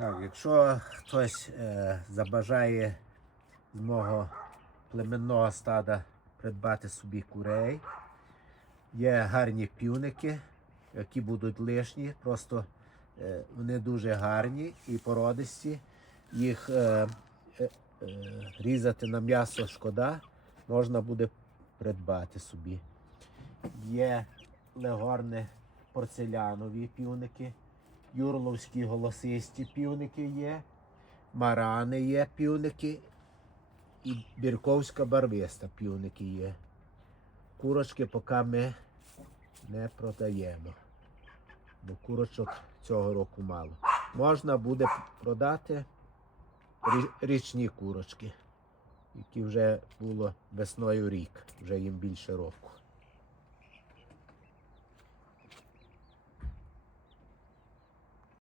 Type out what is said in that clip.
Так, якщо хтось е, забажає з мого племенного стада придбати собі курей, є гарні півники, які будуть лишні, просто е, вони дуже гарні і породисті. Їх е, е, е, різати на м'ясо шкода, можна буде придбати собі. Є легорни порцелянові півники, юрловські голосисті півники є, марани є півники і бірковська барвиста півники є. Курочки поки ми не продаємо, бо курочок цього року мало. Можна буде продати річні курочки, які вже було весною рік, вже їм більше року.